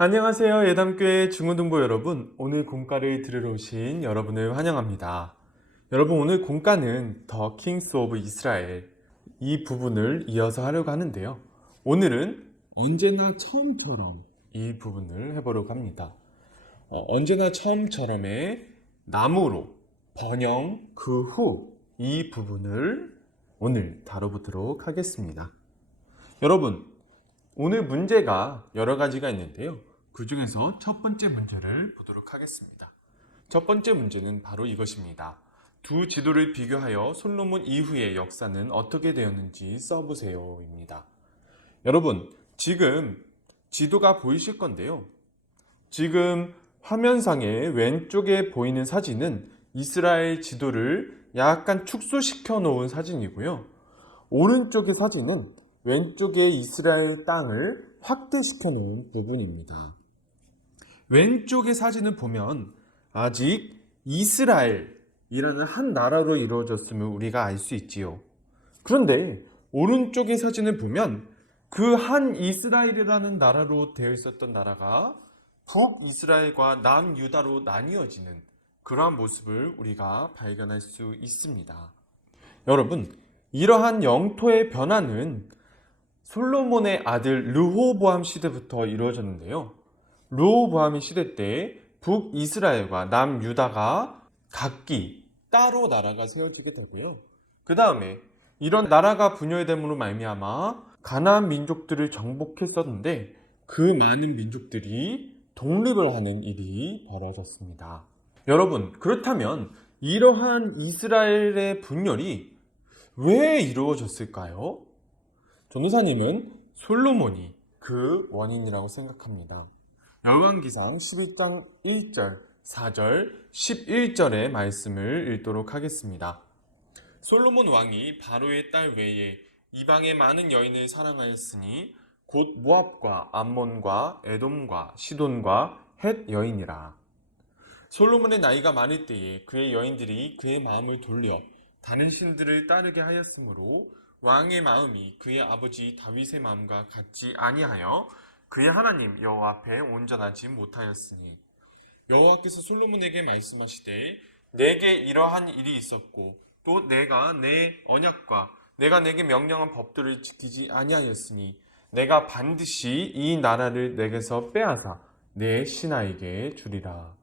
안녕하세요. 예담교회 중고등부 여러분. 오늘 공과를 들으러 오신 여러분을 환영합니다. 여러분, 오늘 공과는 더 킹스 오브 이스라엘 이 부분을 이어서 하려고 하는데요. 오늘은 언제나 처음처럼 이 부분을 해보려고 합니다. 언제나 처음처럼의 나무로 번영 그 후 이 부분을 오늘 다뤄보도록 하겠습니다. 여러분, 오늘 문제가 여러 가지가 있는데요. 그 중에서 첫 번째 문제를 보도록 하겠습니다. 첫 번째 문제는 바로 이것입니다. 두 지도를 비교하여 솔로몬 이후의 역사는 어떻게 되었는지 써보세요 입니다. 여러분, 지금 지도가 보이실 건데요. 지금 화면상에 왼쪽에 보이는 사진은 이스라엘 지도를 약간 축소시켜 놓은 사진이고요. 오른쪽의 사진은 왼쪽에 이스라엘 땅을 확대시켜 놓은 부분입니다. 왼쪽의 사진을 보면 아직 이스라엘이라는 한 나라로 이루어졌음을 우리가 알 수 있지요. 그런데 오른쪽의 사진을 보면 그 한 이스라엘이라는 나라로 되어 있었던 나라가 북이스라엘과 남유다로 나뉘어지는 그러한 모습을 우리가 발견할 수 있습니다. 여러분, 이러한 영토의 변화는 솔로몬의 아들 르호보암 시대부터 이루어졌는데요. 르호보암의 시대 때 북이스라엘과 남유다가 각기 따로 나라가 세워지게 되고요. 그 다음에 이런 나라가 분열됨으로 말미암아 가나안 민족들을 정복했었는데 그 많은 민족들이 독립을 하는 일이 벌어졌습니다. 여러분, 그렇다면 이러한 이스라엘의 분열이 왜 이루어졌을까요? 전도사님은 솔로몬이 그 원인이라고 생각합니다. 열왕기상 12장 1절, 4절, 11절의 말씀을 읽도록 하겠습니다. 솔로몬 왕이 바로의 딸 외에 이방의 많은 여인을 사랑하였으니 곧 모압과 암몬과 에돔과 시돈과 헷 여인이라. 솔로몬의 나이가 많을 때에 그의 여인들이 그의 마음을 돌려 다른 신들을 따르게 하였으므로 왕의 마음이 그의 아버지 다윗의 마음과 같지 아니하여 그의 하나님 여호와 앞에 온전하지 못하였으니 여호와께서 솔로몬에게 말씀하시되 내게 이러한 일이 있었고 또 내가 내 언약과 내가 내게 명령한 법들을 지키지 아니하였으니 내가 반드시 이 나라를 내게서 빼앗아 내 신하에게 주리라.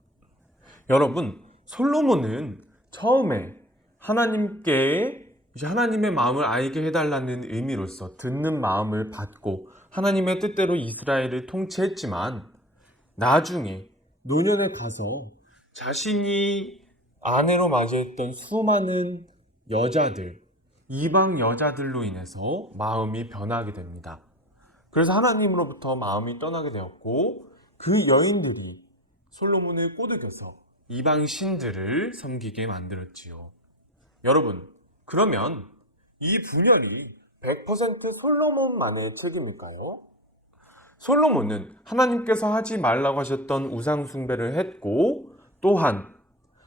여러분, 솔로몬은 처음에 하나님의 마음을 알게 해달라는 의미로서 듣는 마음을 받고 하나님의 뜻대로 이스라엘을 통치했지만 나중에 노년에 가서 자신이 아내로 맞이했던 수많은 여자들, 이방 여자들로 인해서 마음이 변하게 됩니다. 그래서 하나님으로부터 마음이 떠나게 되었고 그 여인들이 솔로몬을 꼬드겨서 이방 신들을 섬기게 만들었지요. 여러분, 그러면 이 분열이 100% 솔로몬만의 책임일까요? 솔로몬은 하나님께서 하지 말라고 하셨던 우상 숭배를 했고 또한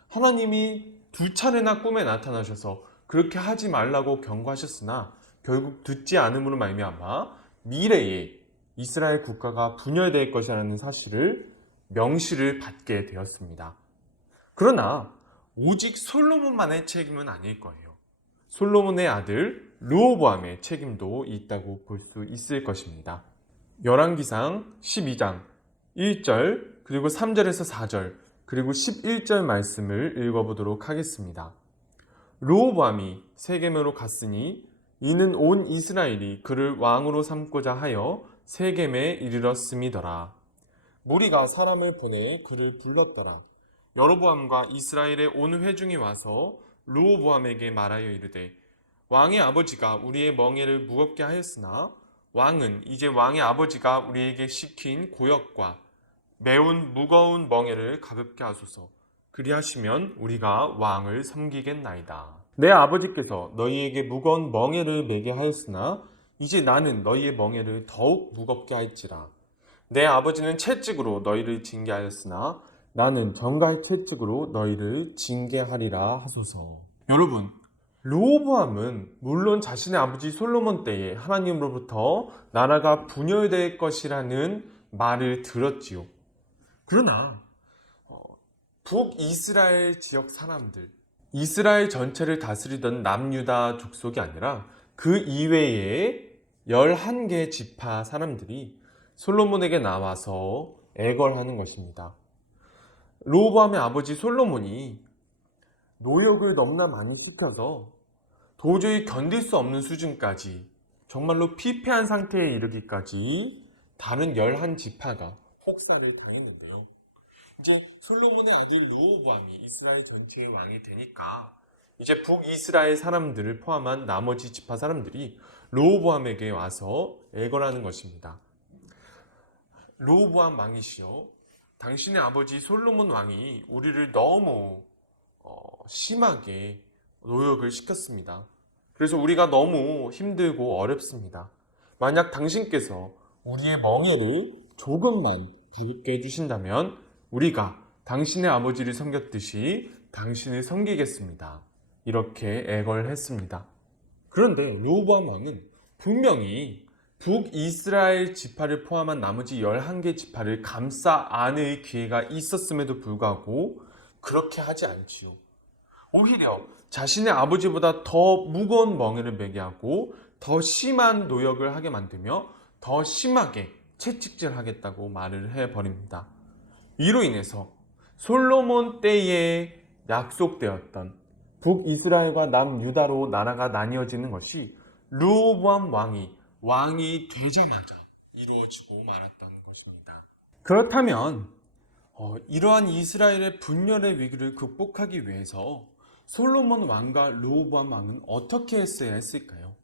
하나님이 두 차례나 꿈에 나타나셔서 그렇게 하지 말라고 경고하셨으나 결국 듣지 않음으로 말미암아 미래에 이스라엘 국가가 분열될 것이라는 사실을 명시를 받게 되었습니다. 그러나 오직 솔로몬만의 책임은 아닐 거예요. 솔로몬의 아들 르호보암의 책임도 있다고 볼 수 있을 것입니다. 열왕기상 12장 1절 그리고 3절에서 4절 그리고 11절 말씀을 읽어보도록 하겠습니다. 르호보암이 세겜으로 갔으니 이는 온 이스라엘이 그를 왕으로 삼고자 하여 세겜에 이르렀음이더라. 무리가 사람을 보내 그를 불렀더라. 여로보암과 이스라엘의 온 회중이 와서 르호보암에게 말하여 이르되 왕의 아버지가 우리의 멍에를 무겁게 하였으나 왕은 이제 왕의 아버지가 우리에게 시킨 고역과 매운 무거운 멍에를 가볍게 하소서. 그리하시면 우리가 왕을 섬기겠나이다. 내 아버지께서 너희에게 무거운 멍에를 매게 하였으나 이제 나는 너희의 멍에를 더욱 무겁게 할지라. 내 아버지는 채찍으로 너희를 징계하였으나 나는 정갈 채찍으로 너희를 징계하리라 하소서. 여러분, 르호보암은 물론 자신의 아버지 솔로몬 때에 하나님으로부터 나라가 분열될 것이라는 말을 들었지요. 그러나 북이스라엘 지역 사람들, 이스라엘 전체를 다스리던 남유다 족속이 아니라 그 이외에 11개 지파 사람들이 솔로몬에게 나와서 애걸하는 것입니다. 르호보암의 아버지 솔로몬이 노역을 너무나 많이 시켜서 도저히 견딜 수 없는 수준까지, 정말로 피폐한 상태에 이르기까지 다른 11지파가 혹사를 당했는데요. 이제 솔로몬의 아들 르호보암이 이스라엘 전체의 왕이 되니까 이제 북이스라엘 사람들을 포함한 나머지 지파 사람들이 르호보암에게 와서 애걸하는 것입니다. 르호보암 왕이시여, 당신의 아버지 솔로몬 왕이 우리를 너무 심하게 노역을 시켰습니다. 그래서 우리가 너무 힘들고 어렵습니다. 만약 당신께서 우리의 멍에를 조금만 부게 해주신다면 우리가 당신의 아버지를 섬겼듯이 당신을 섬기겠습니다. 이렇게 애걸했습니다. 그런데 르호보암 왕은 분명히 북이스라엘 지파를 포함한 나머지 11개 지파를 감싸 안을 기회가 있었음에도 불구하고 그렇게 하지 않지요. 오히려 자신의 아버지보다 더 무거운 멍에를 매게 하고 더 심한 노역을 하게 만들며 더 심하게 채찍질하겠다고 말을 해버립니다. 이로 인해서 솔로몬 때에 약속되었던 북이스라엘과 남유다로 나라가 나뉘어지는 것이 르호보암 왕이 되자마자 이루어지고 말았던 것입니다. 그렇다면 이러한 이스라엘의 분열의 위기를 극복하기 위해서 솔로몬 왕과 르호보암 왕은 어떻게 했어야 했을까요?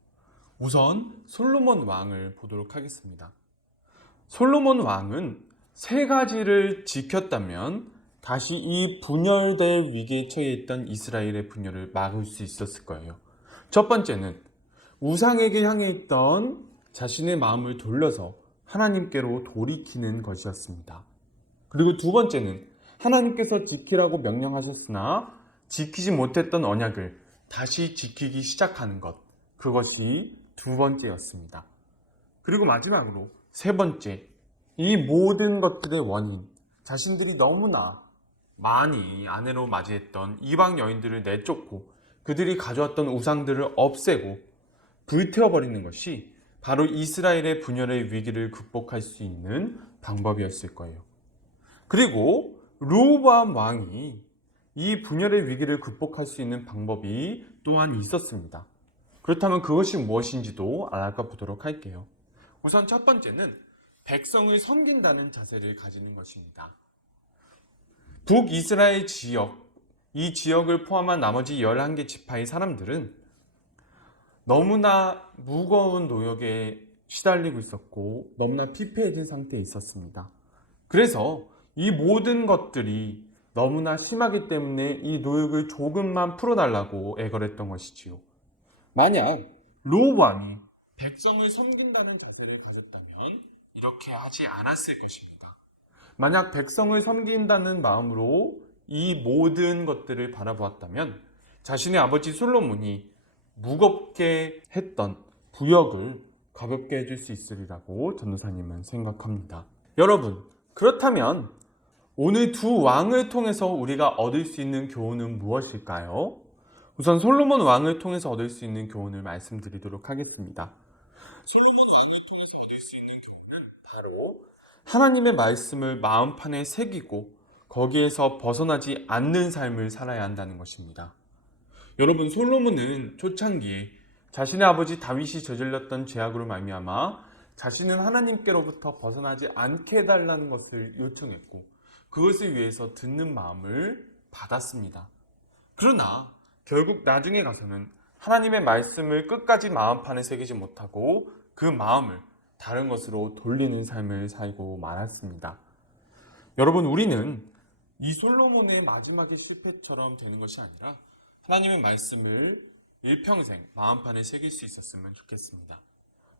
우선 솔로몬 왕을 보도록 하겠습니다. 솔로몬 왕은 3가지를 지켰다면 다시 이 분열될 위기에 처해 있던 이스라엘의 분열을 막을 수 있었을 거예요. 첫 번째는 우상에게 향해 있던 자신의 마음을 돌려서 하나님께로 돌이키는 것이었습니다. 그리고 두 번째는 하나님께서 지키라고 명령하셨으나 지키지 못했던 언약을 다시 지키기 시작하는 것, 그것이 두 번째였습니다. 그리고 마지막으로 세 번째, 이 모든 것들의 원인, 자신들이 너무나 많이 아내로 맞이했던 이방 여인들을 내쫓고 그들이 가져왔던 우상들을 없애고 불태워버리는 것이 바로 이스라엘의 분열의 위기를 극복할 수 있는 방법이었을 거예요. 그리고 르호보암 왕이 이 분열의 위기를 극복할 수 있는 방법이 또한 있었습니다. 그렇다면 그것이 무엇인지도 알아보도록 할게요. 우선 첫 번째는 백성을 섬긴다는 자세를 가지는 것입니다. 북이스라엘 지역, 이 지역을 포함한 나머지 11개 지파의 사람들은 너무나 무거운 노역에 시달리고 있었고 너무나 피폐해진 상태에 있었습니다. 그래서 이 모든 것들이 너무나 심하기 때문에 이 노역을 조금만 풀어달라고 애걸했던 것이지요. 만약 르호보암이 백성을 섬긴다는 자세를 가졌다면 이렇게 하지 않았을 것입니다. 만약 백성을 섬긴다는 마음으로 이 모든 것들을 바라보았다면 자신의 아버지 솔로몬이 무겁게 했던 부역을 가볍게 해줄 수 있으리라고 전도사님은 생각합니다. 여러분, 그렇다면 오늘 두 왕을 통해서 우리가 얻을 수 있는 교훈은 무엇일까요? 우선 솔로몬 왕을 통해서 얻을 수 있는 교훈을 말씀드리도록 하겠습니다. 솔로몬 왕을 통해서 얻을 수 있는 교훈은 바로 하나님의 말씀을 마음판에 새기고 거기에서 벗어나지 않는 삶을 살아야 한다는 것입니다. 여러분, 솔로몬은 초창기에 자신의 아버지 다윗이 저질렀던 죄악으로 말미암아 자신은 하나님께로부터 벗어나지 않게 해달라는 것을 요청했고 그것을 위해서 듣는 마음을 받았습니다. 그러나 결국 나중에 가서는 하나님의 말씀을 끝까지 마음판에 새기지 못하고 그 마음을 다른 것으로 돌리는 삶을 살고 말았습니다. 여러분, 우리는 이 솔로몬의 마지막의 실패처럼 되는 것이 아니라 하나님의 말씀을 일평생 마음판에 새길 수 있었으면 좋겠습니다.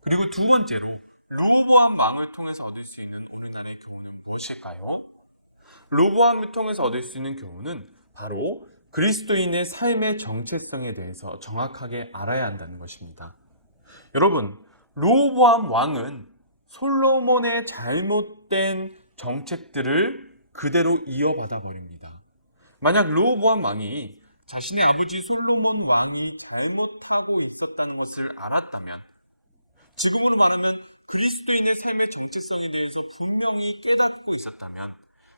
그리고 두 번째로 르호보암 왕을 통해서 얻을 수 있는 오늘날의 교훈은 무엇일까요? 르호보암을 통해서 얻을 수 있는 교훈은 바로 그리스도인의 삶의 정체성에 대해서 정확하게 알아야 한다는 것입니다. 여러분, 르호보암 왕은 솔로몬의 잘못된 정책들을 그대로 이어받아 버립니다. 만약 르호보암 왕이 자신의 아버지 솔로몬 왕이 잘못하고 있었다는 것을 알았다면, 지금으로 말하면 그리스도인의 삶의 정체성에 대해서 분명히 깨닫고 있었다면,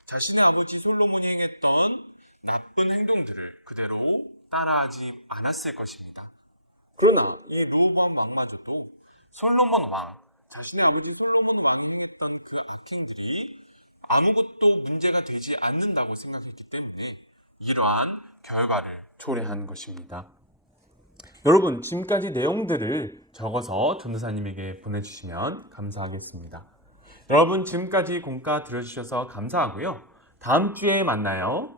자신의 아버지 솔로몬이 행했던 나쁜 행동들을 그대로 따라하지 않았을 것입니다. 그러나 이 르호보암 왕마저도 솔로몬 왕, 자신의 아버지 솔로몬 왕이 했던 그 악행들이 아무것도 문제가 되지 않는다고 생각했기 때문에 이러한 결과를 초래한 것입니다. 여러분, 지금까지 내용들을 적어서 전도사님에게 보내주시면 감사하겠습니다. 여러분, 지금까지 공과 들어주셔서 감사하고요. 다음 주에 만나요.